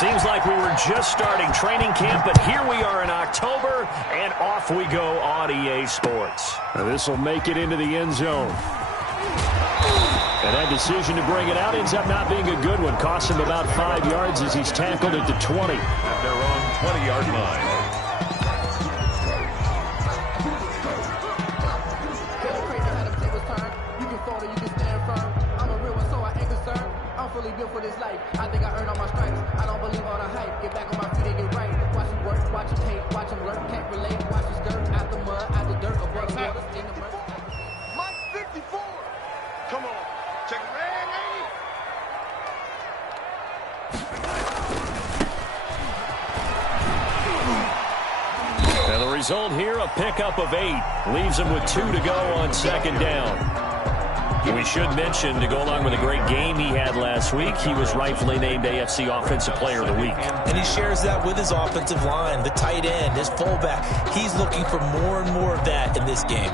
Seems like we were just starting training camp, but here we are in October, and off we go on EA Sports. This will make it into the end zone. And that decision to bring it out ends up not being a good one. Costs him about 5 yards as he's tackled at the 20. At their own 20-yard line. Built for this life. I think I earned all my stripes. I don't believe all the hype. Get back on my feet and get right. Watch him work, watch him hate, watch him lurk. Can't relate, watch his skirt. Out the mud, out the dirt, above the water, in the mud. Mike 54. Come on. Check it, man. And the result here, a pickup of 8. Leaves him with 2 to go on second down. We should mention, to go along with a great game he had last week, he was rightfully named AFC Offensive Player of the Week. And he shares that with his offensive line, the tight end, his fullback. He's looking for more and more of that in this game.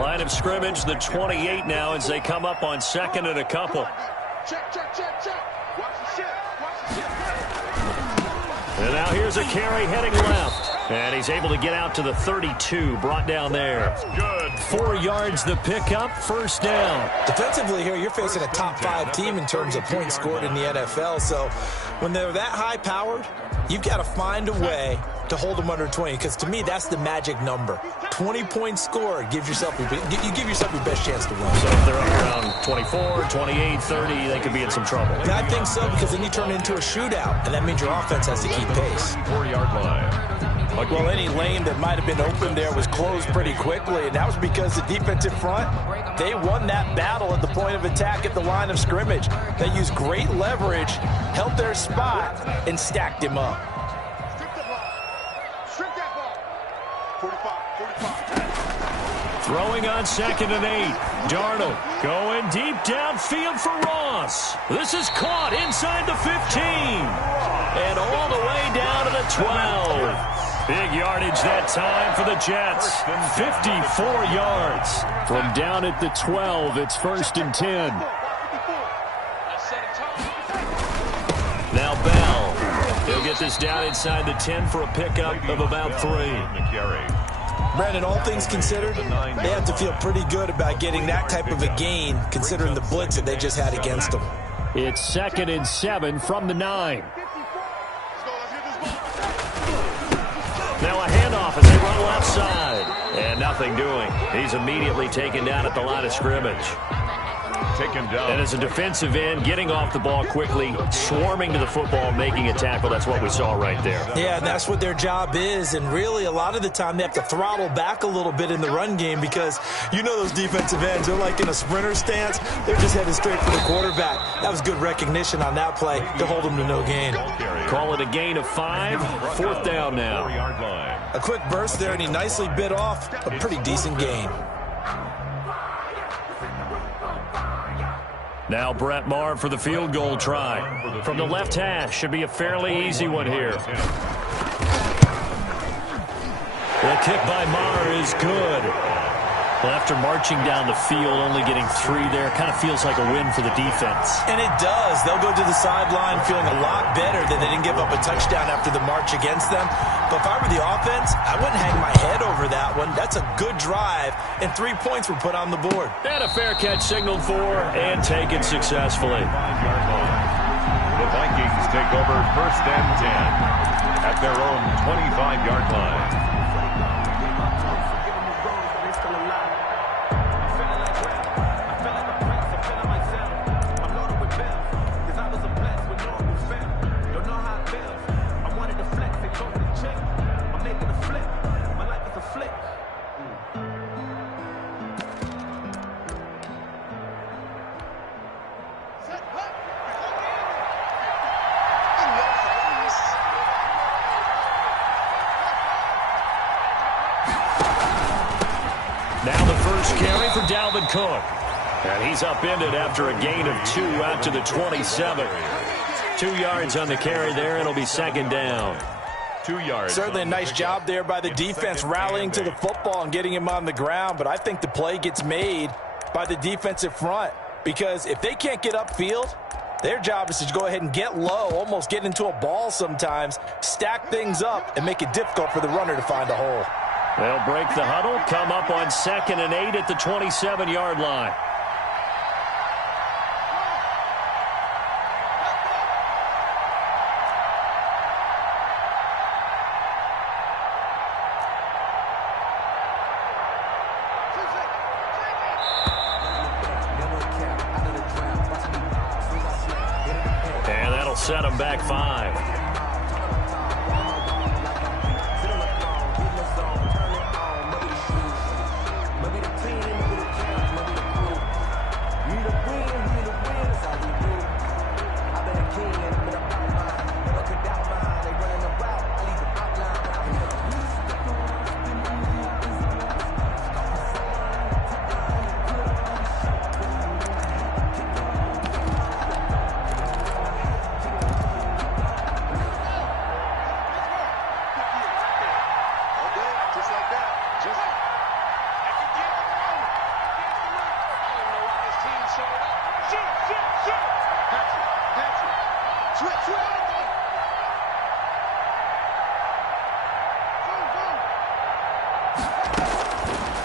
Line of scrimmage, the 28 now as they come up on second and a couple. Check, check, check, check. Watch the shit. Watch the shit. And now here's a carry heading left. And he's able to get out to the 32, brought down there. Good. 4 yards the pickup, first down. Defensively here, you're facing a top 5 team in terms of points scored in the NFL. So when they're that high-powered, you've got to find a way to hold them under 20, because to me, that's the magic number. 20 points scored, you give yourself your best chance to win. So if they're up around 24, 28, 30, they could be in some trouble. And I think so, because then you turn it into a shootout, and that means your offense has to keep pace. 4-yard line. Well, any lane that might have been open there was closed pretty quickly, and that was because the defensive front, they won that battle at the point of attack at the line of scrimmage. They used great leverage, held their spot, and stacked him up. Strip that ball. 45. Throwing on second and 8. Darnold going deep downfield for Ross. This is caught inside the 15. And all the way down to the 12. Big yardage that time for the Jets. 54 yards. From down at the 12, it's first and 10. Now Bell. He'll get this down inside the 10 for a pickup of about 3. Brandon, all things considered, they have to feel pretty good about getting that type of a gain, considering the blitz that they just had against them. It's second and 7 from the 9. Now a handoff as they run left side. And nothing doing. He's immediately taken down at the line of scrimmage. Taken down. And as a defensive end, getting off the ball quickly, swarming to the football, making a tackle. That's what we saw right there. Yeah, and that's what their job is. And really, a lot of the time, they have to throttle back a little bit in the run game, because you know those defensive ends, they're like in a sprinter stance. They're just headed straight for the quarterback. That was good recognition on that play to hold them to no gain. Call it a gain of 5. Fourth down now. 4-yard line. A quick burst there, and he nicely bit off a pretty decent gain. Now Brett Maher for the field goal try. From the left hash, should be a fairly easy one here. The kick by Maher is good. Well, after marching down the field, only getting 3 there, kind of feels like a win for the defense. And it does. They'll go to the sideline feeling a lot better that they didn't give up a touchdown after the march against them. But if I were the offense, I wouldn't hang my head over that one. That's a good drive, and 3 points were put on the board. And a fair catch signaled for and taken successfully. 5-yard line. The Vikings take over first and 10 at their own 25-yard line. Now the first carry for Dalvin Cook. And he's upended after a gain of 2 out to the 27. 2 yards on the carry there. It'll be second down. 2 yards. Certainly a nice job there by the defense rallying to the football and getting him on the ground. But I think the play gets made by the defensive front, because if they can't get upfield, Their job is to go ahead and get low, almost get into a ball sometimes, stack things up, and make it difficult for the runner to find a hole. They'll break the huddle, come up on 2nd and 8 at the 27-yard line. And that'll set them back 5.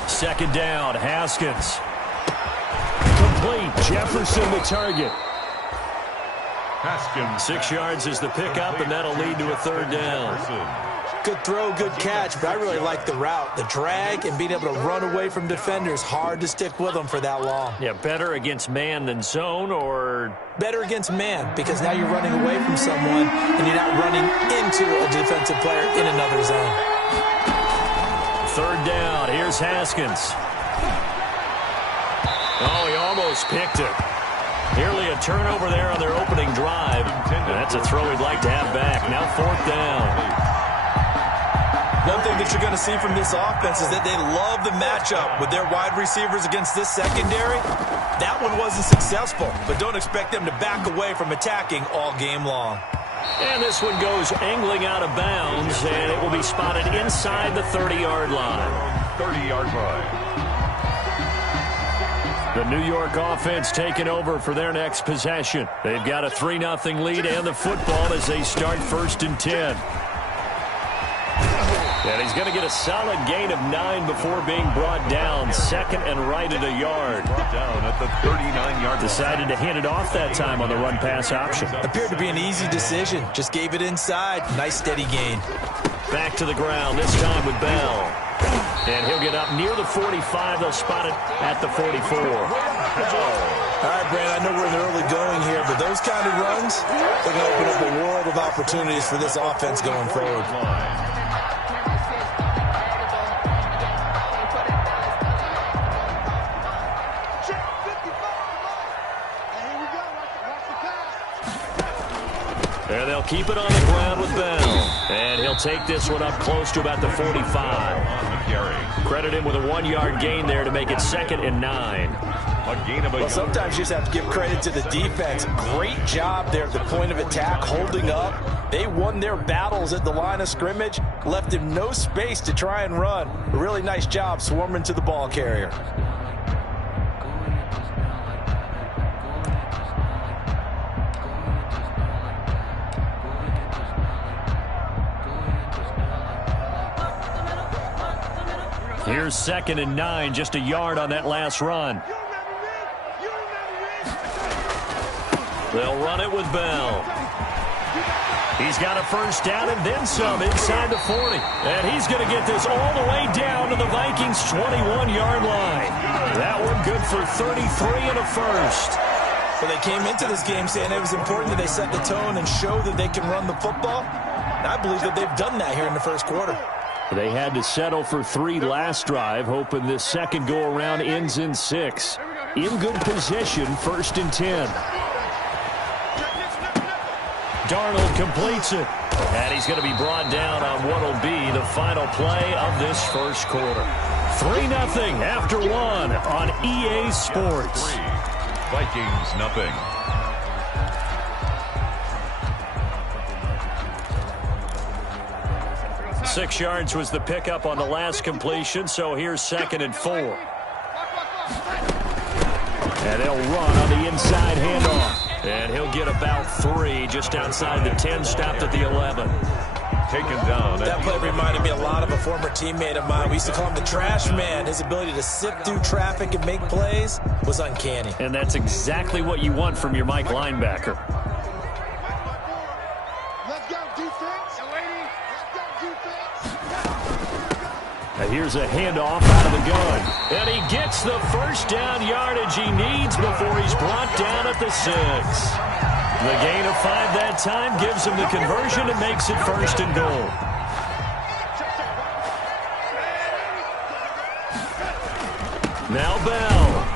Second down, Haskins. Complete. Jefferson the target. Haskins. 6 yards is the pickup, and that'll lead to a 3rd down. Good throw, good catch, but I really like the route. The drag and being able to run away from defenders, hard to stick with them for that long. Yeah, better against man than zone, or? Better against man, because now you're running away from someone and you're not running into a defensive player in another zone. 3rd down. Here's Haskins. Oh, he almost picked it. Nearly a turnover there on their opening drive. That's a throw he'd like to have back. Now 4th down. One thing that you're going to see from this offense is that they love the matchup with their wide receivers against this secondary. That one wasn't successful, but don't expect them to back away from attacking all game long. And this one goes angling out of bounds, and it will be spotted inside the 30-yard line. 30-yard line. The New York offense taking over for their next possession. They've got a 3-0 lead and the football as they start 1st and 10. And he's going to get a solid gain of 9 before being brought down. 2nd and right at a yard. Brought down at the 39-yard line. Decided to hand it off that time on the run-pass option. Appeared to be an easy decision. Just gave it inside. Nice steady gain. Back to the ground, this time with Bell. And he'll get up near the 45. They'll spot it at the 44. All right, Brand, I know we're in the early going here, but those kind of runs, they're going to open up a world of opportunities for this offense going forward. And they'll keep it on the ground with Bell. And he'll take this one up close to about the 45. Credit him with a 1-yard gain there to make it 2nd and 9. Well, sometimes you just have to give credit to the defense. Great job there at the point of attack, holding up. They won their battles at the line of scrimmage, left him no space to try and run. A really nice job swarming to the ball carrier. Here's 2nd and 9, just a yard on that last run. They'll run it with Bell. He's got a 1st down and then some inside the 40. And he's going to get this all the way down to the Vikings' 21-yard line. That one good for 33 and a 1st. Well, they came into this game saying it was important that they set the tone and show that they can run the football. And I believe that they've done that here in the 1st quarter. They had to settle for 3 last drive, hoping this second go-around ends in 6. In good position, 1st and 10. Darnold completes it. And he's going to be brought down on what will be the final play of this 1st quarter. 3-0 after 1 on EA Sports. Vikings nothing. Six yards was the pickup on the last completion, so here's 2nd and 4. And they'll run on the inside handoff. And he'll get about 3 just outside the 10, stopped at the 11. Taken down. That play reminded me a lot of a former teammate of mine. We used to call him the trash man. His ability to sift through traffic and make plays was uncanny. And that's exactly what you want from your Mike linebacker. Let's go, defense. Let's go, defense. Now here's a handoff out of the gun. And he gets the first down yardage he needs before he's brought down at the 6. The gain of 5 that time gives him the conversion and makes it 1st and goal. Now Bell.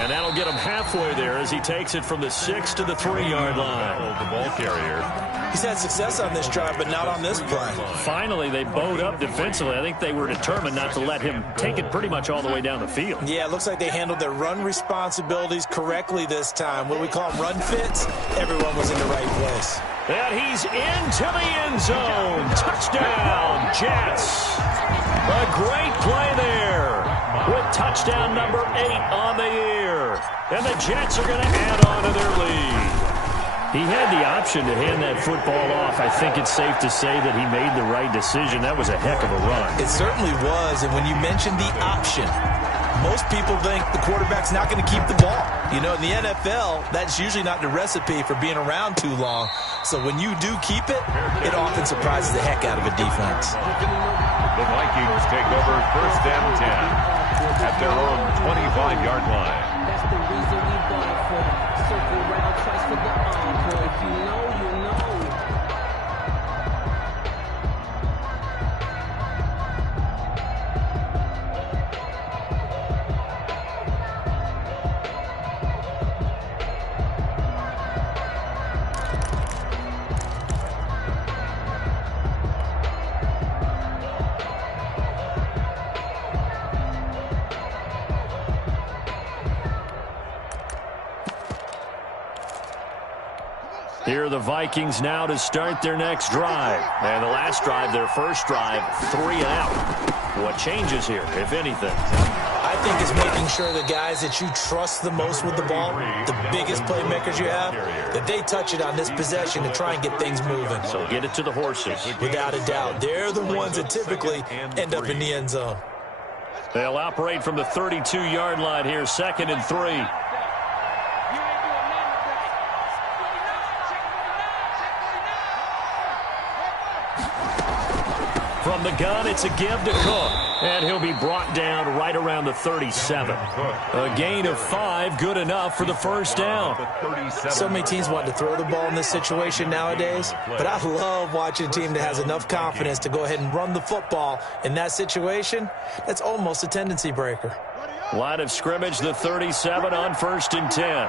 And that'll get him halfway there as he takes it from the 6 to the 3-yard line. The ball carrier. He's had success on this drive, but not on this play. Finally, they bowed up defensively. I think they were determined not to let him take it pretty much all the way down the field. Yeah, it looks like they handled their run responsibilities correctly this time. What do we call them, run fits? Everyone was in the right place. And he's into the end zone. Touchdown, Jets. A great play there with touchdown number 8 on the year. And the Jets are going to add on to their lead. He had the option to hand that football off. I think it's safe to say that he made the right decision. That was a heck of a run. It certainly was. And when you mention the option, most people think the quarterback's not going to keep the ball. You know, in the NFL, that's usually not the recipe for being around too long. So when you do keep it, it often surprises the heck out of a defense. The Vikings take over 1st and 10 at their own 25-yard line. That's the reason we bought for. Circle round twice for the encore. If you know, you know. Here are the Vikings now to start their next drive. And the last drive, their first drive, 3 and out. What changes here, if anything? I think it's making sure the guys that you trust the most with the ball, the biggest playmakers you have, that they touch it on this possession to try and get things moving. So get it to the horses. Without a doubt. They're the ones that typically end up in the end zone. They'll operate from the 32-yard line here, 2nd and 3. From the gun, it's a give to Cook. And he'll be brought down right around the 37. A gain of 5, good enough for the first down. So many teams want to throw the ball in this situation nowadays, but I love watching a team that has enough confidence to go ahead and run the football. In that situation, that's almost a tendency breaker. Line of scrimmage, the 37 on 1st and 10.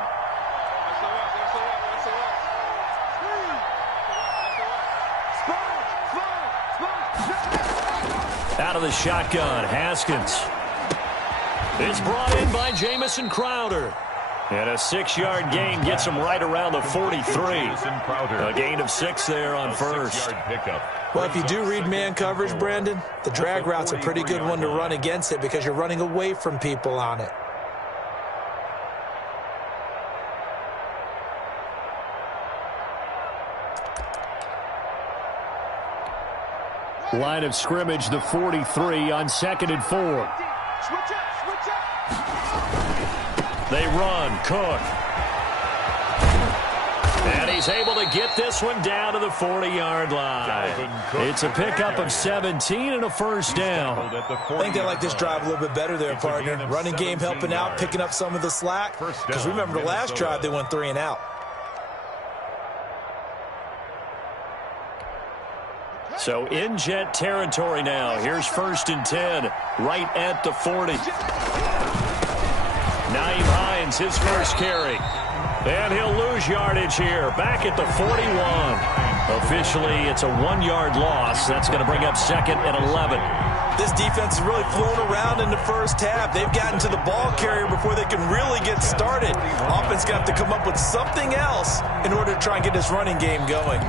Out of the shotgun, Haskins. It's brought in by Jamison Crowder. And a 6-yard gain gets him right around the 43. A gain of 6 there on first. Well, if you do read man coverage, Brandon, the drag route's a pretty good one to run against it because you're running away from people on it. Line of scrimmage, the 43 on 2nd and 4. They run. Cook. And he's able to get this one down to the 40-yard line. It's a pickup of 17 and a first down. I think they like this drive a little bit better there, partner. Running game helping out, picking up some of the slack. Because remember the last drive, they went 3 and out. So in Jet territory now. Here's 1st and 10, right at the 40. Nyheim Hines, his first carry. And he'll lose yardage here, back at the 41. Officially, it's a 1-yard loss. That's going to bring up 2nd and 11. This defense has really flown around in the first half. They've gotten to the ball carrier before they can really get started. Offense going to have to come up with something else in order to try and get this running game going.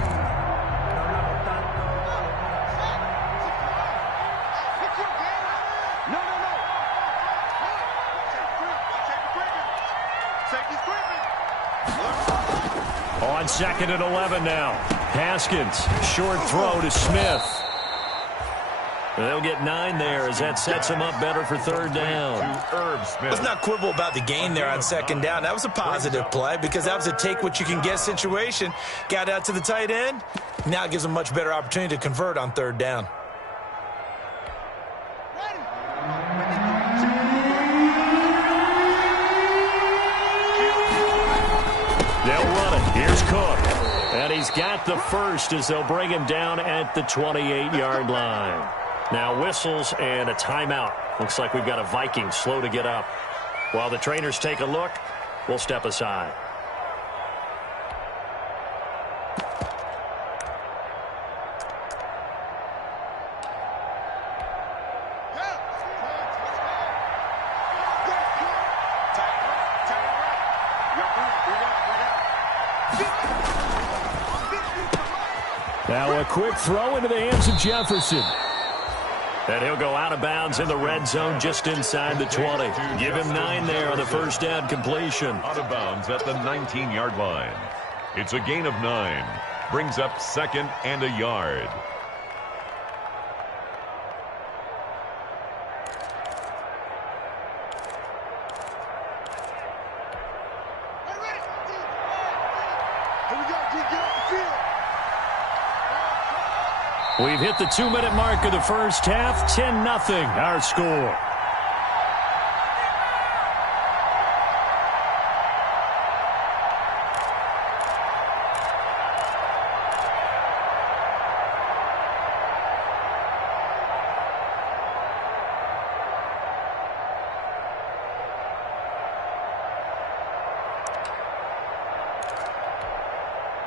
2nd and 11 now. Haskins, short throw to Smith. They'll get 9 there as that sets him up better for 3rd down. Let's not quibble about the gain there on 2nd down. That was a positive play because that was a take-what-you-can-get situation. Got out to the tight end. Now it gives them much better opportunity to convert on 3rd down. They'll run it. Here's Cook. And he's got the first as they'll bring him down at the 28-yard line. Now whistles and a timeout. Looks like we've got a Viking slow to get up. While the trainers take a look, we'll step aside. Now a quick throw into the hands of Jefferson. And he'll go out of bounds in the red zone just inside the 20. Give him 9 there on the first down completion. Out of bounds at the 19-yard line. It's a gain of 9. Brings up 2nd and a yard. We've hit the 2-minute mark of the first half. 10-0 our score.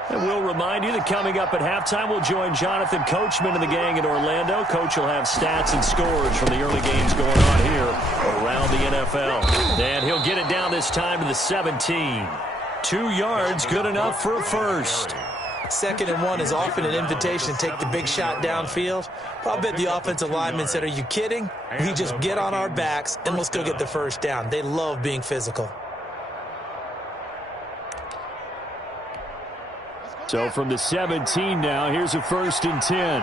And we'll remind you that coming up at halftime, we'll join Jonathan Coachman and the gang in Orlando. Coach will have stats and scores from the early games going on here around the NFL. And he'll get it down this time to the 17. 2 yards, good enough for a first. 2nd and 1 is often an invitation to take the big shot downfield. But I bet the offensive lineman said, are you kidding? We just get on our backs and let's go get the first down. They love being physical. So from the 17 now, here's a 1st and 10.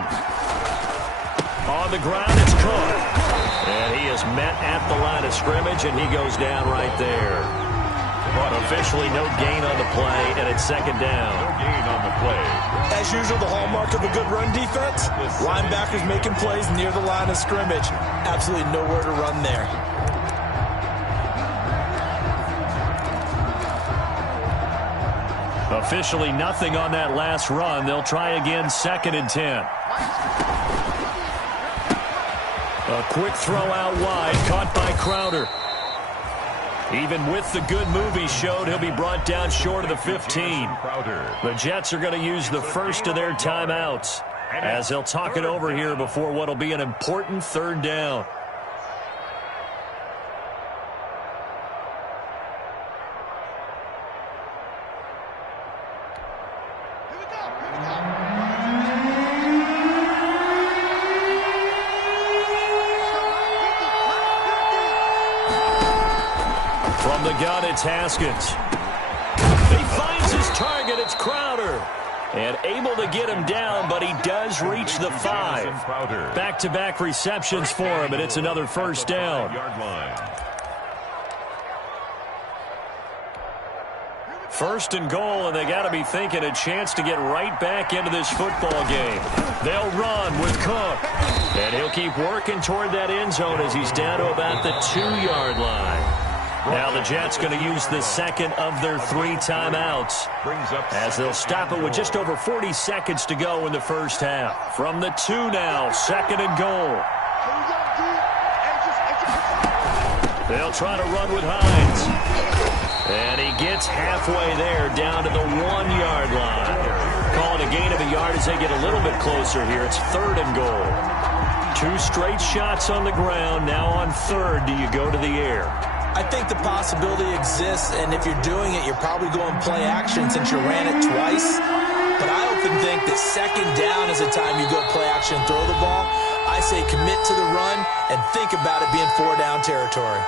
On the ground, it's Cook. And he is met at the line of scrimmage, and he goes down right there. But officially no gain on the play, and it's 2nd down. No gain on the play. As usual, the hallmark of a good run defense, linebackers making plays near the line of scrimmage. Absolutely nowhere to run there. Officially nothing on that last run. They'll try again, 2nd and 10. A quick throw out wide, caught by Crowder. Even with the good move he showed, he'll be brought down short of the 15. The Jets are going to use the first of their timeouts as they'll talk it over here before what will be an important 3rd down. From the gun, it's Haskins. He finds his target. It's Crowder. And able to get him down, but he does reach the 5. Back-to-back receptions for him, and it's another 1st down. 1st and goal, and they got to be thinking a chance to get right back into this football game. They'll run with Cook. And he'll keep working toward that end zone as he's down to about the 2-yard line. Now the Jets going to use the 2nd of their 3 timeouts as they'll stop it with just over 40 seconds to go in the first half. From the 2 now, 2nd and goal. They'll try to run with Hines. And he gets halfway there down to the 1-yard line. Calling a gain of a yard as they get a little bit closer here. It's 3rd and goal. 2 straight shots on the ground. Now on 3rd, do you go to the air? I think the possibility exists, and if you're doing it, you're probably going play action since you ran it twice. But I often think that 2nd down is the time you go play action and throw the ball. I say commit to the run and think about it being 4-down territory.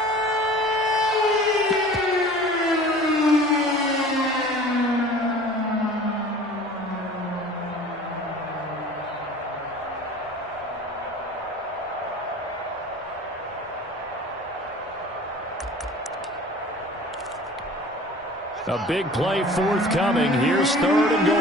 A big play forthcoming. Here's 3rd and goal.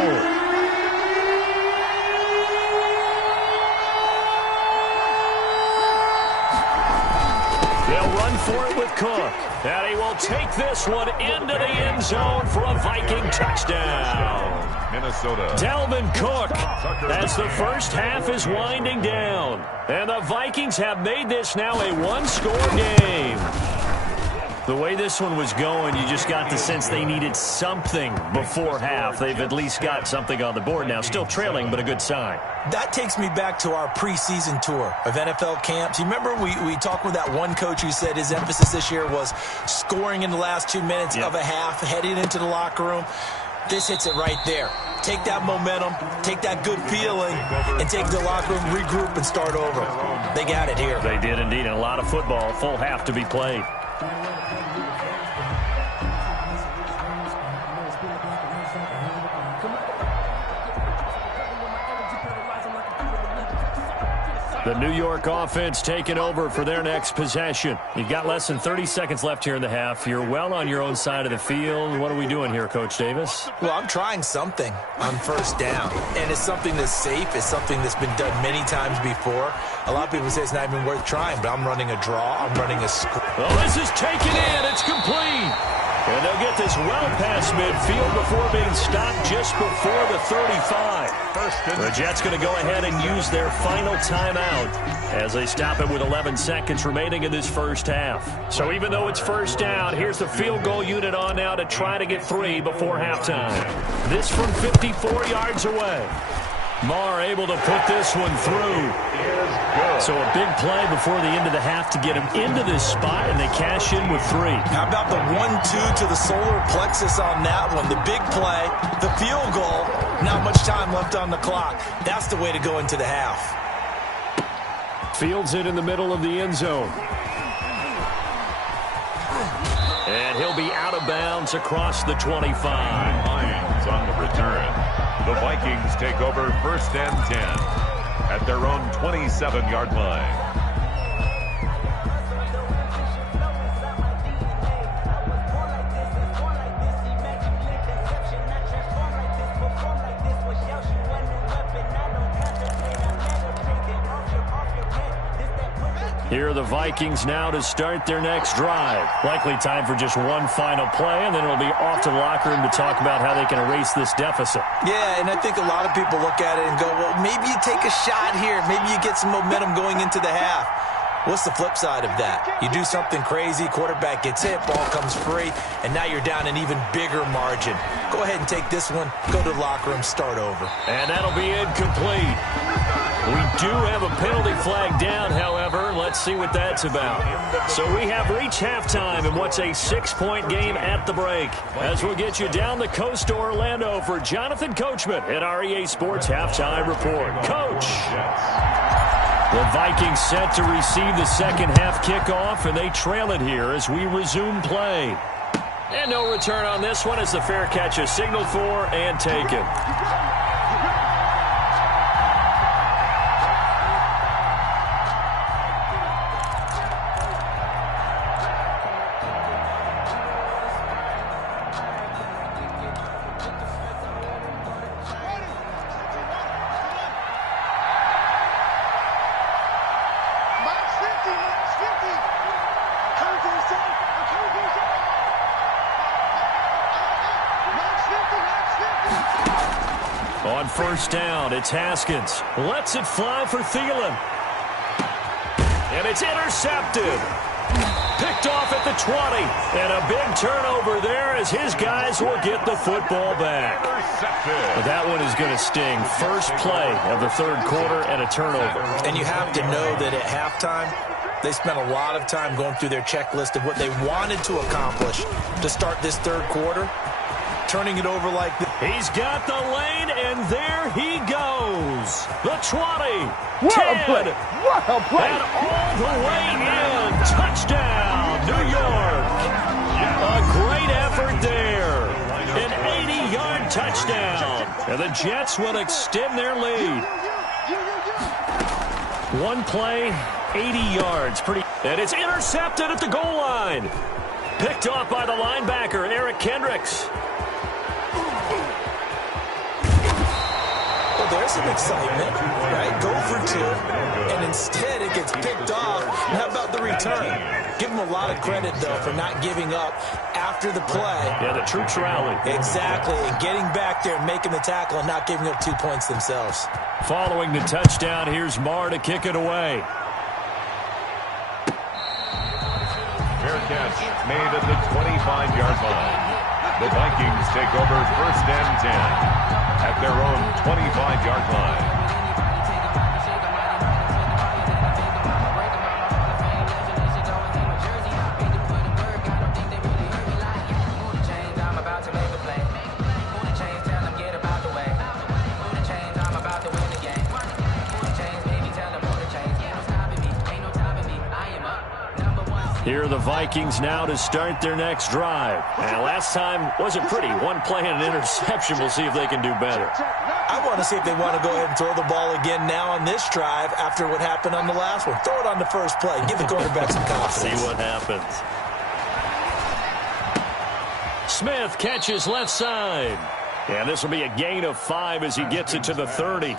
They'll run for it with Cook. And he will take this one into the end zone for a Viking touchdown. Minnesota. Dalvin Cook, as the first half is winding down. And the Vikings have made this now a one-score game. The way this one was going, you just got the sense they needed something before half. They've at least got something on the board now. Still trailing, but a good sign. That takes me back to our preseason tour of NFL camps. You remember we talked with that one coach who said his emphasis this year was scoring in the last 2 minutes of a half, heading into the locker room. This hits it right there. Take that momentum, take that good feeling, and take the locker room, regroup, and start over. They got it here. They did indeed, and a lot of football, full half to be played. The New York offense taking over for their next possession. You've got less than 30 seconds left here in the half. You're well on your own side of the field. What are we doing here, Coach Davis? Well, I'm trying something on first down, and it's something that's safe. It's something that's been done many times before. A lot of people say it's not even worth trying, but I'm running a draw. I'm running a score. Well, this is taken in. It's complete. And they'll get this well past midfield before being stopped just before the 35. The Jets going to go ahead and use their final timeout as they stop it with 11 seconds remaining in this first half. So even though it's first down, here's the field goal unit on now to try to get 3 before halftime. This from 54 yards away. Marr able to put this one through. So a big play before the end of the half to get him into this spot, and they cash in with 3. How about the 1-2 to the solar plexus on that one? The big play, the field goal, not much time left on the clock. That's the way to go into the half. Fields it in the middle of the end zone. And he'll be out of bounds across the 25. Lions on the return. The Vikings take over 1st and 10 at their own 27-yard line. Here are the Vikings now to start their next drive. Likely time for just one final play, and then it'll be off to the locker room to talk about how they can erase this deficit. Yeah, and I think a lot of people look at it and go, well, maybe you take a shot here. Maybe you get some momentum going into the half. What's the flip side of that? You do something crazy, quarterback gets hit, ball comes free, and now you're down an even bigger margin. Go ahead and take this one, go to the locker room, start over. And that'll be incomplete. We do have a penalty flag down, however. Let's see what that's about. So we have reached halftime in what's a 6-point game at the break. As we'll get you down the coast to Orlando for Jonathan Coachman at our EA Sports Halftime Report. Coach! The Vikings set to receive the second half kickoff, and they trail it here as we resume play. And no return on this one as the fair catch is signaled for and taken. On first down, it's Haskins. Lets it fly for Thielen. And it's intercepted. Picked off at the 20. And a big turnover there as his guys will get the football back. But that one is going to sting. First play of the third quarter and a turnover. And you have to know that at halftime, they spent a lot of time going through their checklist of what they wanted to accomplish to start this third quarter. Turning it over like this. He's got the lane, and there he goes. The 20, What 10, a play. What a play. and all the way in. Touchdown, New York. A great effort there. An 80-yard touchdown. And the Jets will extend their lead. One play, 80 yards. And it's intercepted at the goal line. Picked off by the linebacker, Eric Kendricks. Well, there's some excitement, right? Go for two, and instead it gets picked off. And how about the return? Give them a lot of credit, though, for not giving up after the play. Yeah, the troops rallied. Exactly, and getting back there and making the tackle and not giving up 2 points themselves. Following the touchdown, here's Marr to kick it away. Fair catch made at the 25-yard line. The Vikings take over 1st and 10 at their own 25-yard line. Here are the Vikings now to start their next drive. And last time wasn't pretty. One play and an interception. We'll see if they can do better. I want to see if they want to go ahead and throw the ball again now on this drive after what happened on the last one. Throw it on the first play. Give the quarterback some confidence. See what happens. Smith catches left side. And this will be a gain of 5 as he gets it to the 30.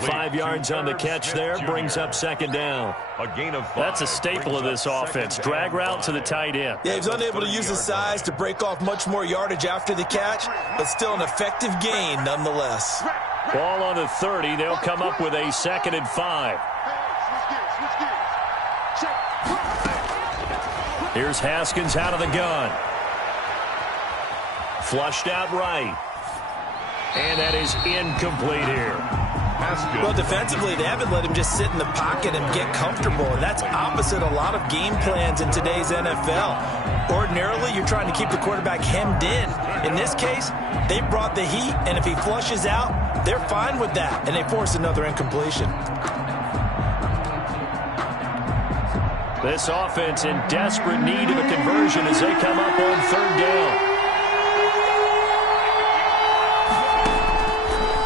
5 yards on the catch there, brings up 2nd down. A gain of 5. That's a staple of this offense. Drag route to the tight end. Yeah, he was unable to use his size to break off much more yardage after the catch, but still an effective gain nonetheless. Ball on the 30. They'll come up with a 2nd and 5. Here's Haskins out of the gun. Flushed out right. And that is incomplete here. Well, defensively, they haven't let him just sit in the pocket and get comfortable, and that's opposite a lot of game plans in today's NFL. Ordinarily, you're trying to keep the quarterback hemmed in. In this case, they brought the heat, and if he flushes out, they're fine with that, and they force another incompletion. This offense in desperate need of a conversion as they come up on 3rd down.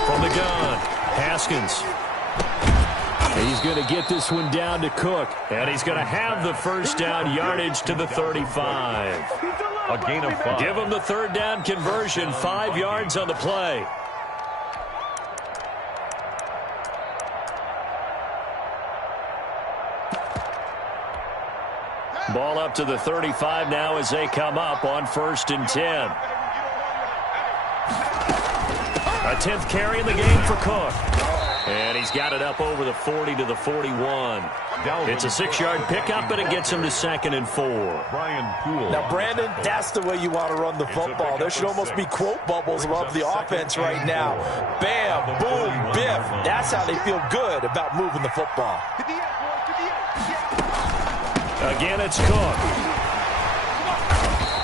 From the gun, Haskins. He's going to get this one down to Cook. And he's going to have the 1st down yardage to the 35. A gain of 5. Give him the 3rd down conversion, 5 yards on the play. Ball up to the 35 now as they come up on 1st and 10. A 10th carry in the game for Cook. And he's got it up over the 40 to the 41. It's a 6-yard pickup, and it gets him to 2nd and 4. Now, Brandon, that's the way you want to run the football. There should almost be quote bubbles above the offense right now. Bam, boom, biff. That's how they feel good about moving the football. Again, it's Cook.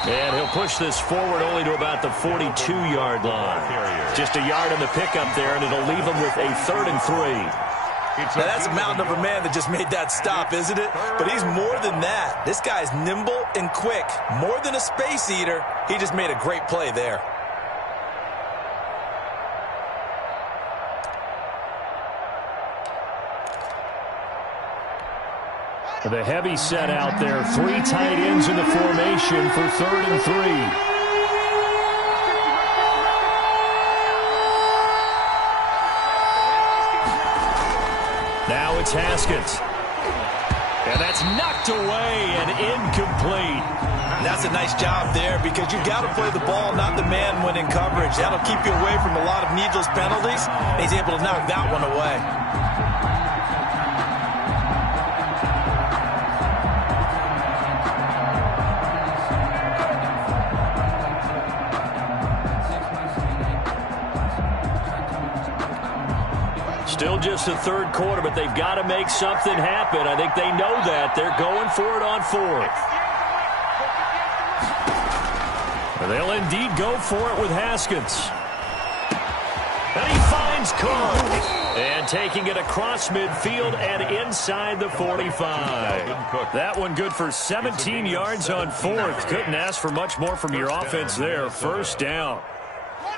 And he'll push this forward only to about the 42-yard line. Just a yard on the pickup there, and it'll leave him with a 3rd and 3. Now, that's a mountain of a man that just made that stop, isn't it? But he's more than that. This guy's nimble and quick. More than a space eater, he just made a great play there. The heavy set out there. 3 tight ends in the formation for 3rd and 3. Now it's Haskins. And that's knocked away and incomplete. That's a nice job there because you've got to play the ball, not the man when in coverage. That'll keep you away from a lot of needless penalties. He's able to knock that one away. Still just the 3rd quarter, but they've got to make something happen. I think they know that. They're going for it on 4th. They'll indeed go for it with Haskins. And he finds Cook. And taking it across midfield and inside the 45. That one good for 17 yards on 4th. Couldn't ask for much more from your offense there. 1st down.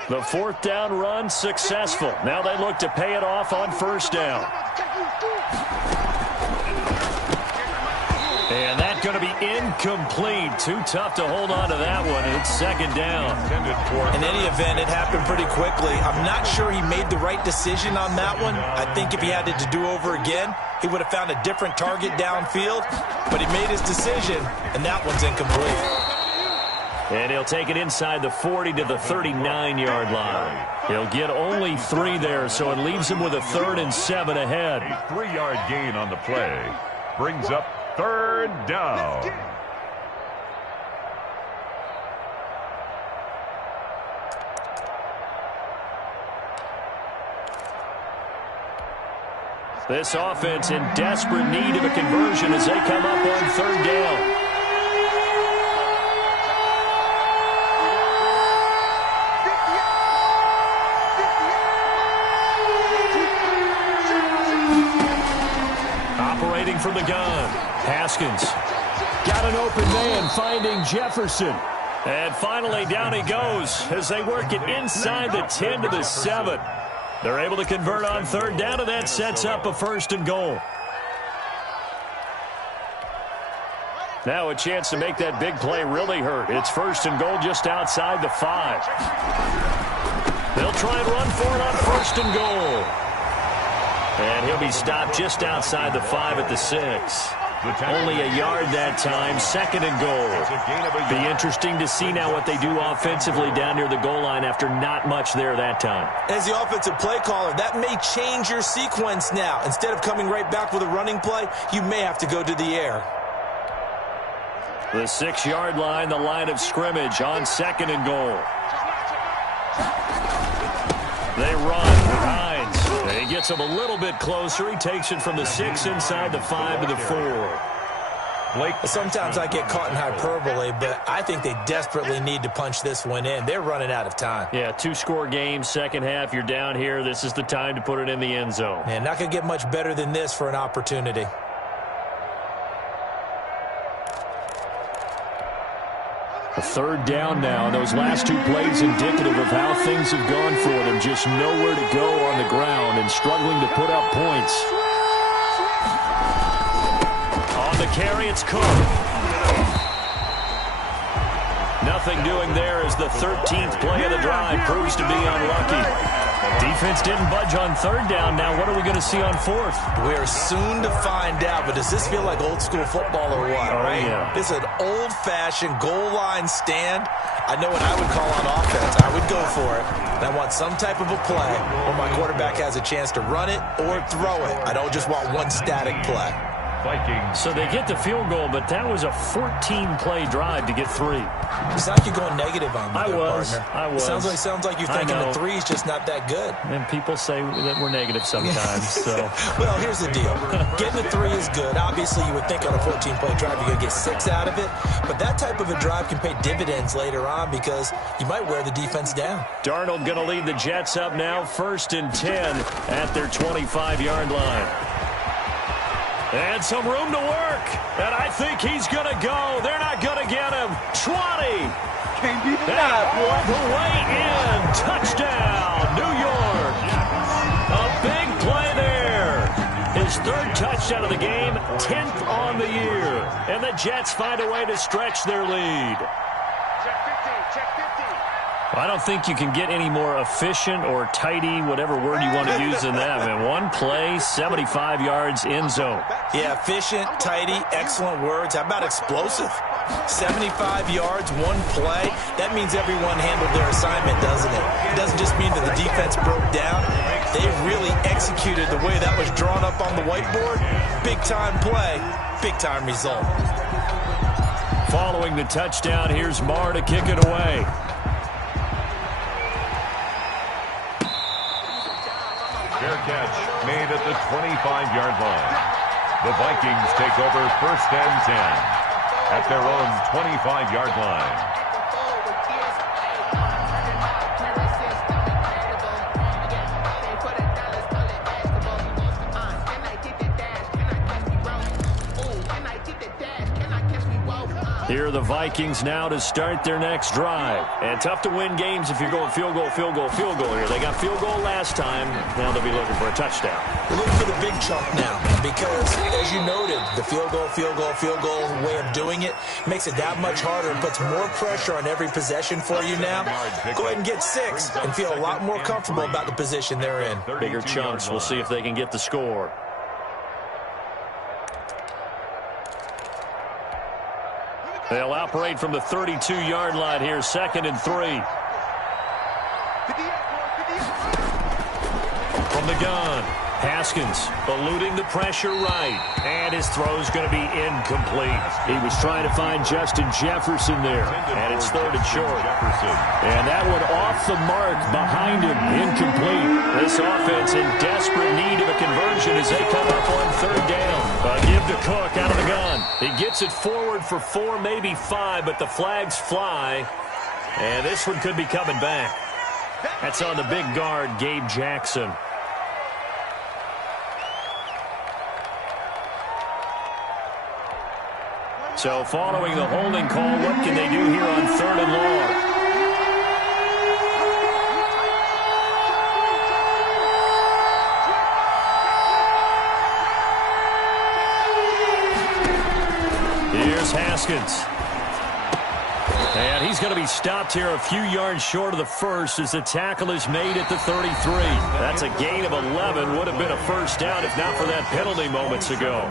The 4th down run successful. Now they look to pay it off on 1st down. And that's going to be incomplete. Too tough to hold on to that one, and it's second down. In any event, it happened pretty quickly. I'm not sure he made the right decision on that one. I think if he had it to do over again, he would have found a different target downfield, but he made his decision, and that one's incomplete. And he'll take it inside the 40 to the 39-yard line. He'll get only 3 there, so it leaves him with a 3rd and 7 ahead. A 3-yard gain on the play brings up 3rd down. This offense in desperate need of a conversion as they come up on 3rd down. Operating from the gun, Haskins. Got an open man finding Jefferson. And finally down he goes as they work it inside the 10 to the 7. They're able to convert on 3rd down, and that sets up a 1st and goal. Now a chance to make that big play really hurt. It's 1st and goal just outside the 5. They'll try and run for it on 1st and goal. And he'll be stopped just outside the 5 at the 6. Only a yard that time, 2nd and goal. Be interesting to see now what they do offensively down near the goal line after not much there that time. As the offensive play caller, that may change your sequence now. Instead of coming right back with a running play, you may have to go to the air. The 6-yard line, the line of scrimmage on 2nd and goal. They run with Hines. He gets him a little bit closer. He takes it from the 6 inside the 5 to the 4. Sometimes I get caught in hyperbole, but I think they desperately need to punch this one in. They're running out of time. Yeah, 2-score game, second half. You're down here. This is the time to put it in the end zone. And not going to get much better than this for an opportunity. A 3rd down now, and those last 2 plays indicative of how things have gone for them. Just nowhere to go on the ground and struggling to put up points. On the carry, it's Cook. Nothing doing there as the 13th play of the drive proves to be unlucky. Defense didn't budge on 3rd down. Now what are we going to see on 4th? We're soon to find out, but does this feel like old school football or what, right? Yeah. This is an old-fashioned goal line stand. I know what I would call on offense. I would go for it. And I want some type of a play where my quarterback has a chance to run it or throw it. I don't just want one static play. Vikings. So they get the field goal, but that was a 14-play drive to get 3. It's like you're going negative on me, I was. Sounds like you're thinking the 3 is just not that good. And people say that we're negative sometimes. So, well, here's the deal. Getting a 3 is good. Obviously, you would think on a 14-play drive you're going to get 6 out of it. But that type of a drive can pay dividends later on because you might wear the defense down. Darnold going to lead the Jets up now, 1st and 10 at their 25-yard line. And some room to work. And I think he's going to go. They're not going to get him. 20. Can't be denied, boy. The way in. Touchdown, New York. A big play there. His 3rd touchdown of the game, 10th on the year. And the Jets find a way to stretch their lead. Check 15. I don't think you can get any more efficient or tidy, whatever word you want to use in that. Man, one play, 75 yards, end zone. Yeah, efficient, tidy, excellent words. How about explosive? 75 yards, one play. That means everyone handled their assignment, doesn't it? It doesn't just mean that the defense broke down. They really executed the way that was drawn up on the whiteboard. Big-time play, big-time result. Following the touchdown, here's Marr to kick it away. Fair catch made at the 25-yard line. The Vikings take over 1st and 10 at their own 25-yard line. Here are the Vikings now to start their next drive. And tough to win games if you're going field goal, field goal, field goal here. They got field goal last time. Now they'll be looking for a touchdown. We're looking for the big chunk now because, as you noted, the field goal way of doing it makes it that much harder and puts more pressure on every possession for you now. Go ahead and get 6 and feel a lot more comfortable about the position they're in. Bigger chunks. We'll see if they can get the score. They'll operate from the 32-yard line here, 2nd and 3. From the gun, Haskins eluding the pressure right. And his throw's going to be incomplete. He was trying to find Justin Jefferson there. And it's 3rd and short. And that one off the mark behind him, incomplete. This offense in desperate need of a conversion as they come up on 3rd down. Give to Cook out of the gun. He gets it forward for 4, maybe 5, but the flags fly. And this one could be coming back. That's on the big guard, Gabe Jackson. So following the holding call, what can they do here on 3rd and long? Here's Haskins. And he's going to be stopped here a few yards short of the first as the tackle is made at the 33. That's a gain of 11. Would have been a first down if not for that penalty moments ago.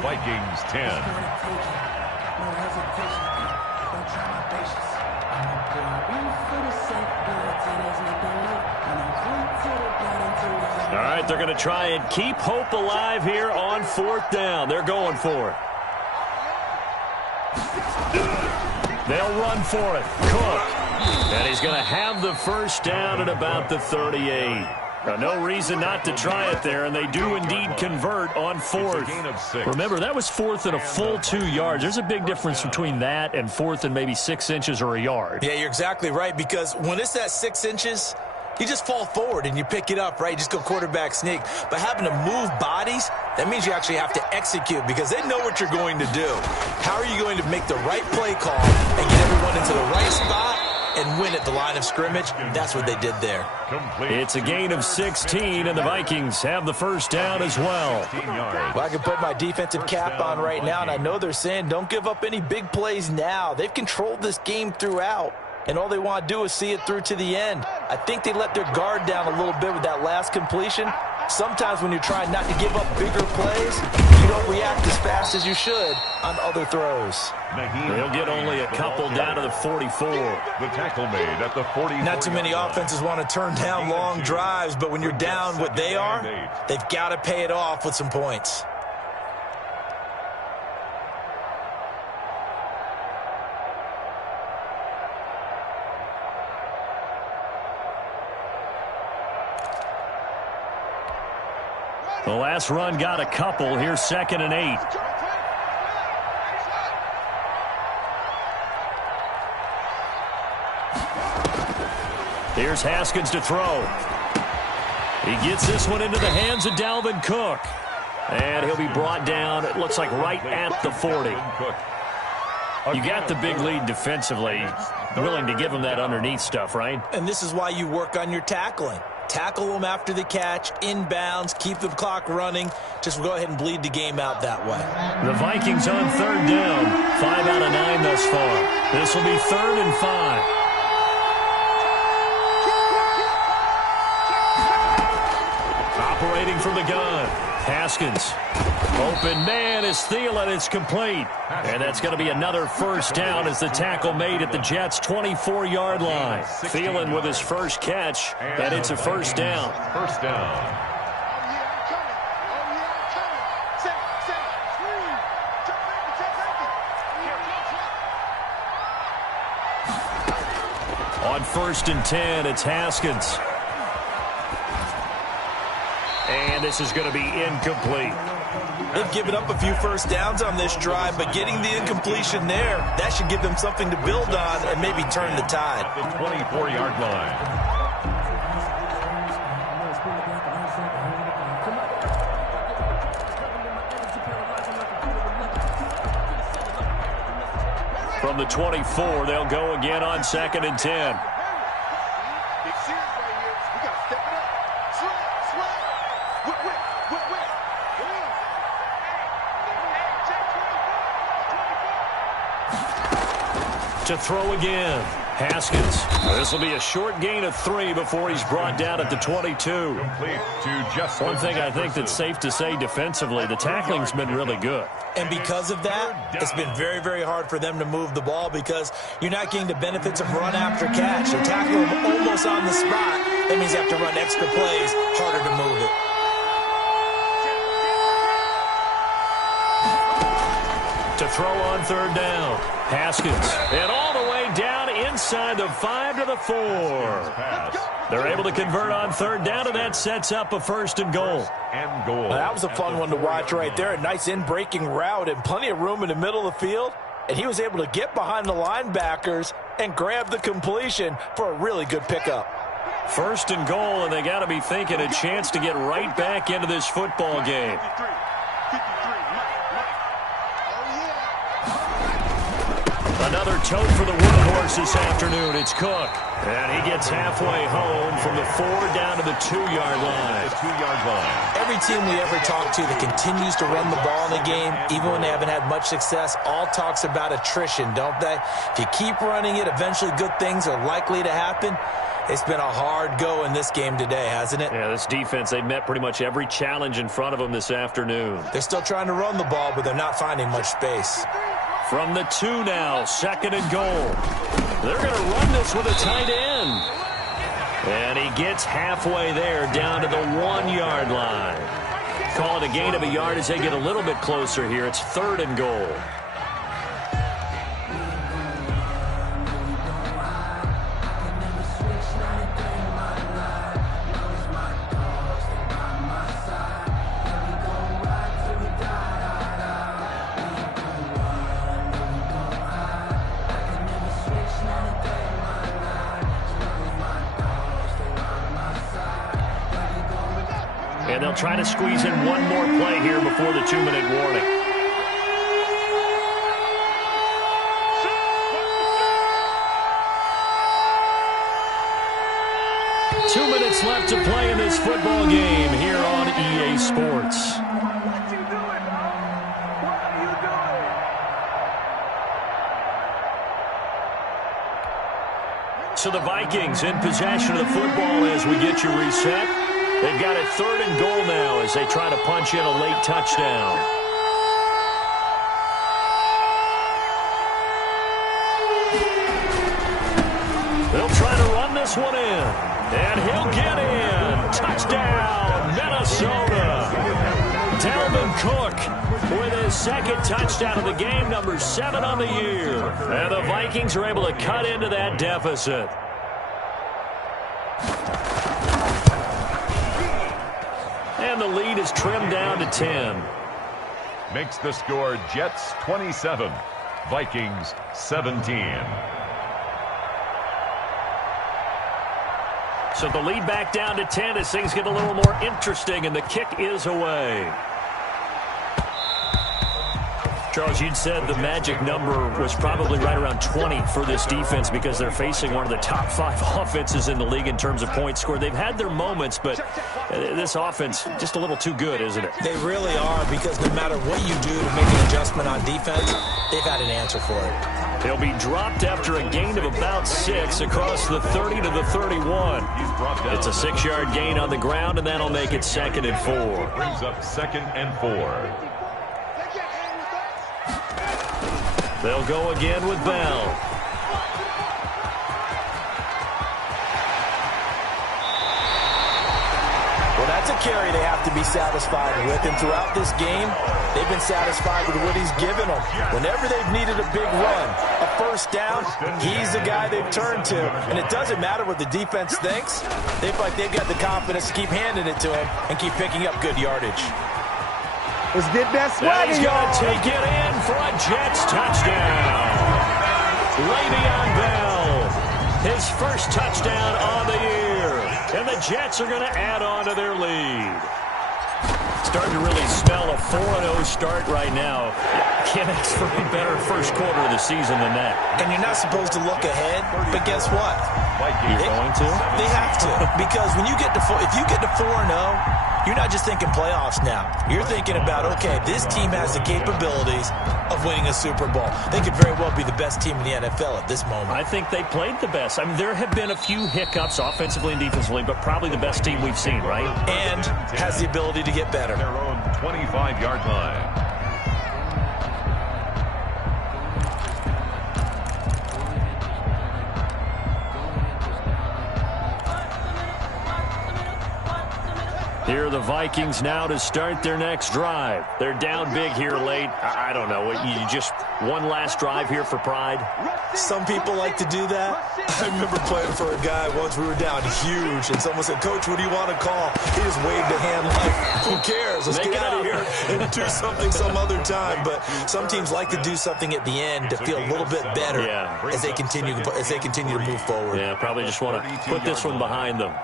Vikings 10. All right, they're going to try and keep hope alive here on 4th down. They're going for it. They'll run for it. Cook. And he's going to have the first down at about the 38. Now, no reason not to try it there, and they do indeed convert on 4th. Remember, that was 4th and a full 2 yards. There's a big difference between that and 4th and maybe 6 inches or a yard. Yeah, you're exactly right, because when it's that 6 inches, you just fall forward and you pick it up, right? Just go quarterback sneak. But having to move bodies, that means you actually have to execute because they know what you're going to do. How are you going to make the right play call and get everyone into the right spot and win at the line of scrimmage? That's what they did there. It's a gain of 16, and the Vikings have the first down as well. Well, I can put my defensive cap on right now, and I know they're saying don't give up any big plays now. They've controlled this game throughout. And all they want to do is see it through to the end. I think they let their guard down a little bit with that last completion. Sometimes when you're trying not to give up bigger plays, you don't react as fast as you should on other throws. They'll get only a couple down to the 44. The tackle made at the 44. Not too many offenses want to turn down long drives, but when you're down what they are, they've got to pay it off with some points. The last run got a couple. Here's 2nd and 8. Here's Haskins to throw. He gets this one into the hands of Dalvin Cook. And he'll be brought down, it looks like, right at the 40. You got the big lead defensively. Willing to give him that underneath stuff, right? And this is why you work on your tackling. Tackle them after the catch, inbounds, keep the clock running. Just go ahead and bleed the game out that way. The Vikings on 3rd down. 5 out of 9 thus far. This will be 3rd and 5. Operating from the gun. Haskins. Open man is Thielen. It's complete. And that's going to be another first down as the tackle made at the Jets' 24-yard line. Thielen with his first catch, and it's a first down. First down. On 1st and 10, it's Haskins. And this is going to be incomplete. They've given up a few first downs on this drive, but getting the incompletion there, that should give them something to build on and maybe turn the tide. The 24-yard line. From the 24, they'll go again on 2nd and 10. Big series right here. We got to step it up. Slide. Whip. To throw again. Haskins. This will be a short gain of 3 before he's brought down at the 22. Complete to Justin. One thing I think that's safe to say defensively, the tackling's been really good. And because of that, it's been very, very hard for them to move the ball because you're not getting the benefits of run after catch. You're tackling them almost on the spot. That means you have to run extra plays, harder to move it. To throw on 3rd down. Haskins. And all the way down inside the 5 to the 4. They're able to convert on 3rd down, and that sets up a 1st and goal. That was a fun one to watch right there. A nice in-breaking route and plenty of room in the middle of the field. And he was able to get behind the linebackers and grab the completion for a really good pickup. 1st and goal, and they got to be thinking a chance to get right back into this football game. Another tote for the workhorse this afternoon. It's Cook. And he gets halfway home from the 4 down to the 2-yard line. Every team we ever talk to that continues to run the ball in the game, even when they haven't had much success, all talks about attrition, don't they? If you keep running it, eventually good things are likely to happen. It's been a hard go in this game today, hasn't it? Yeah, this defense, they've met pretty much every challenge in front of them this afternoon. They're still trying to run the ball, but they're not finding much space. From the 2 now, 2nd and goal. They're going to run this with a tight end. And he gets halfway there down to the 1-yard line. Call it a gain of a yard as they get a little bit closer here. It's 3rd and goal. And they'll try to squeeze in one more play here before the 2-minute warning. Two minutes left to play in this football game here on EA Sports. So the Vikings in possession of the football as we get you reset. They've got it 3rd and goal now as they try to punch in a late touchdown. They'll try to run this one in. And he'll get in. Touchdown, Minnesota. Dalvin Cook with his 2nd touchdown of the game, number 7 on the year. And the Vikings are able to cut into that deficit. And the lead is trimmed down to 10. Makes the score Jets 27, Vikings 17. So the lead back down to 10 as things get a little more interesting, and the kick is away. Charles, you'd said the magic number was probably right around 20 for this defense because they're facing one of the top 5 offenses in the league in terms of points scored. They've had their moments, but this offense just a little too good, isn't it? They really are, because no matter what you do to make an adjustment on defense, they've had an answer for it. They'll be dropped after a gain of about 6 across the 30 to the 31. It's a 6-yard gain on the ground, and that'll make it 2nd and 4. Brings up 2nd and 4. They'll go again with Bell. Well, that's a carry they have to be satisfied with. And throughout this game, they've been satisfied with what he's given them. Whenever they've needed a big run, a 1st down, he's the guy they've turned to. And it doesn't matter what the defense thinks. They feel like they've got the confidence to keep handing it to him and keep picking up good yardage. Let's get that swag, He's going to take it in for a Jets touchdown. Le'Veon Bell, his 1st touchdown on the year. And the Jets are going to add on to their lead. starting to really smell a 4-0 start right now. Can't ask for a better first quarter of the season than that. And you're not supposed to look ahead, but guess what? You're going to? They have to. Because when you get to if you get to 4-0, you're not just thinking playoffs now. You're thinking about, okay, this team has the capabilities of winning a Super Bowl. They could very well be the best team in the NFL at this moment. I think they played the best. I mean, there have been a few hiccups offensively and defensively, but probably the best team we've seen, right? And has the ability to get better. Their own 25-yard line. Here are the Vikings now to start their next drive. They're down big here late. I don't know. You just one last drive here for pride? Some people like to do that. I remember playing for a guy once. We were down huge, and someone said, "Coach, what do you want to call?" He just waved a hand like, who cares? Let's get out of here and do something some other time. But some teams like to do something at the end to feel a little bit better as they continue to move forward. Yeah, probably just want to put this one behind them.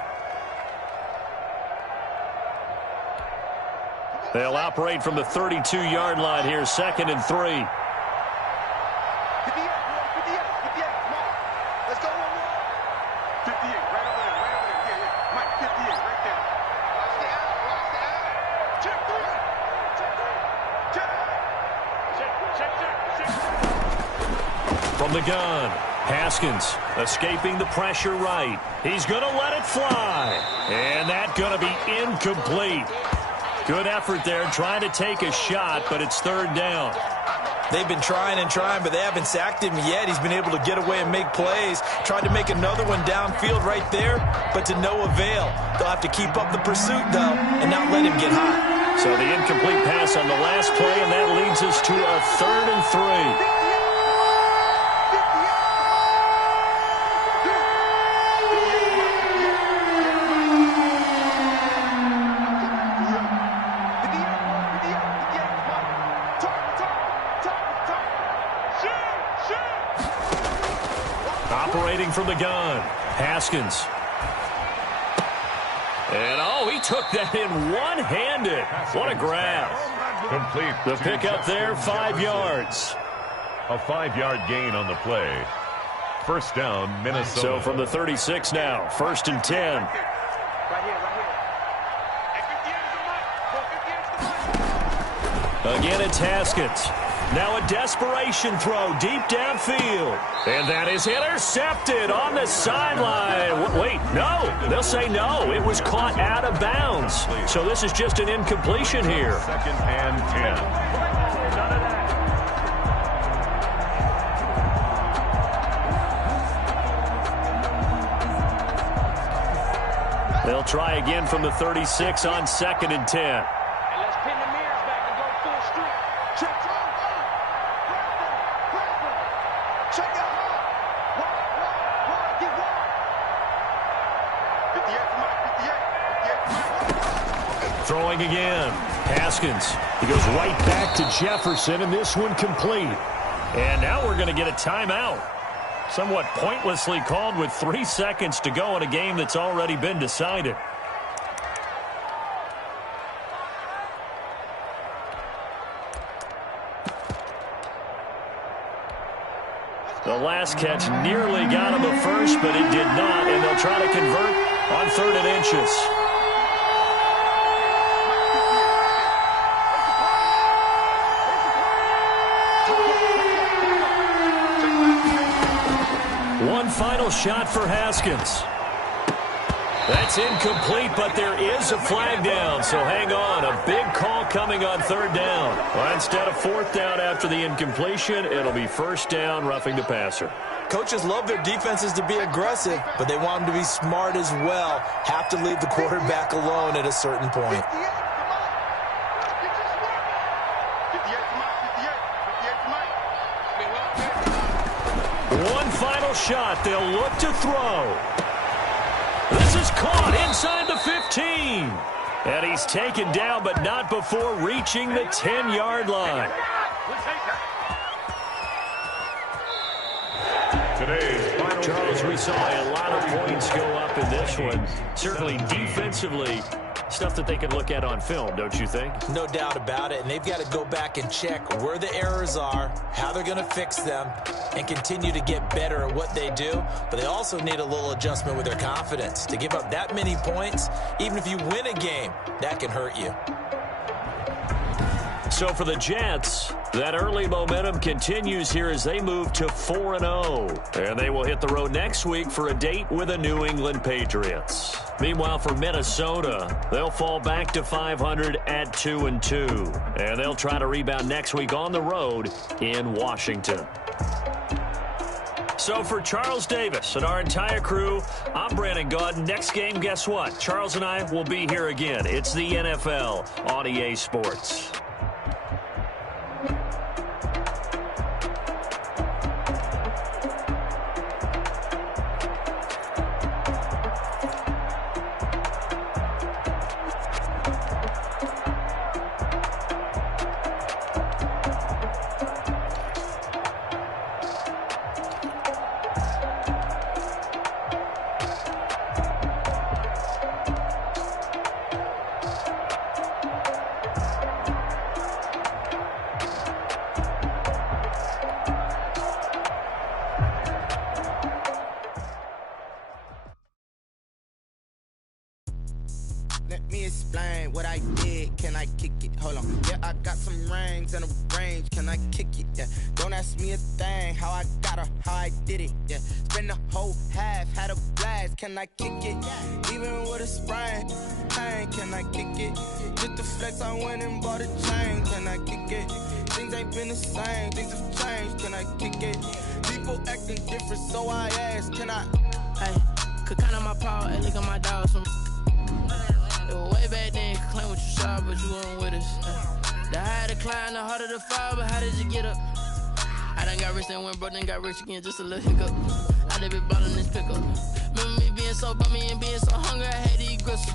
They'll operate from the 32-yard line here, 2nd and 3. 58, 58, come on. Let's go one more. 58, right over there, yeah. Mike, 58, right there. Watch the out. Check three. Check. From the gun, Haskins escaping the pressure right. He's going to let it fly. And that's going to be incomplete. Good effort there, trying to take a shot, but it's 3rd down. They've been trying and trying, but they haven't sacked him yet. He's been able to get away and make plays. Tried to make another one downfield right there, but to no avail. They'll have to keep up the pursuit, though, and not let him get hot. So the incomplete pass on the last play, and that leads us to a 3rd and 3. Operating from the gun, Haskins. And, he took that in one-handed. What a grab. Complete. The pickup there, 5 yards. A 5-yard gain on the play. First down, Minnesota. So from the 36 now, 1st and 10. Again, it's Haskins. Now a desperation throw deep downfield. And that is intercepted on the sideline. Wait, no. They'll say no. It was caught out of bounds. So this is just an incompletion here. 2nd and 10. They'll try again from the 36 on 2nd and 10. Throwing again. Haskins. He goes right back to Jefferson, and this one complete. And now we're going to get a timeout. Somewhat pointlessly called with 3 seconds to go in a game that's already been decided. The last catch nearly got him the first, but it did not, and they'll try to convert on 3rd and inches. One final shot for Haskins. That's incomplete, but there is a flag down, so hang on. A big call coming on 3rd down. Well, instead of 4th down after the incompletion, it'll be 1st down, roughing the passer. Coaches love their defenses to be aggressive, but they want them to be smart as well. Have to leave the quarterback alone at a certain point. One final shot. They'll look to throw. This is caught inside the 15. And he's taken down, but not before reaching the 10-yard line. Charles, we saw a lot of points go up in this one. Certainly defensively, Stuff that they can look at on film, don't you think? No doubt about it, and they've got to go back and check where the errors are, how they're going to fix them, and continue to get better at what they do. But they also need a little adjustment with their confidence. To give up that many points, even if you win a game, that can hurt you. So for the Jets, that early momentum continues here as they move to 4-0. And they will hit the road next week for a date with the New England Patriots. Meanwhile, for Minnesota, they'll fall back to 500 at 2-2. And they'll try to rebound next week on the road in Washington. So for Charles Davis and our entire crew, I'm Brandon Gaud. Next game, guess what? Charles and I will be here again. It's the NFL on EA Sports. Let me explain what I did. Can I kick it? Hold on. Yeah, I got some rings and a range. Can I kick it? Yeah. Don't ask me a thing. How I got her, how I did it. Yeah. Spend the whole half, had a blast. Can I kick it? Even with a sprain. Pain, can I kick it? Just the flex, I went and bought a chain. Can I kick it? Things ain't been the same. Things have changed. Can I kick it? People acting different, so I ask. Can I? Hey, could count on my power. Hey, look at my dogs. Way back then, you could claim what you saw, but you weren't with us. The higher the climb, the harder the fall, but how did you get up? I done got rich and went broke, then got rich again, just a little hiccup. I done been ballin' this pickup. Remember me being so bummy and being so hungry, I had to eat gristle.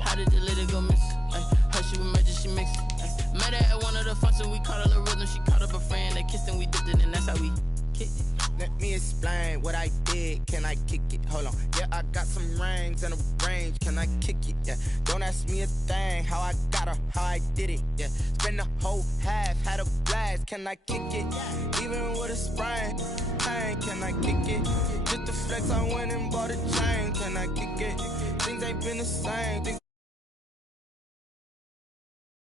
How did the lady go miss? How she was magic, she mixed it. Met her at one of the functions, we caught a little rhythm, she caught up a friend, they kissed and we dipped it, and that's how we kicked it. Let me explain what I did. Can I kick it? Hold on. Yeah, I got some rings and a range. Can I kick it? Yeah. Don't ask me a thing. How I got her, how I did it. Yeah. Spend the whole half, had a blast. Can I kick it? Even with a sprain. Pain, can I kick it? Just the flex, I went and bought a chain. Can I kick it? Things ain't been the same.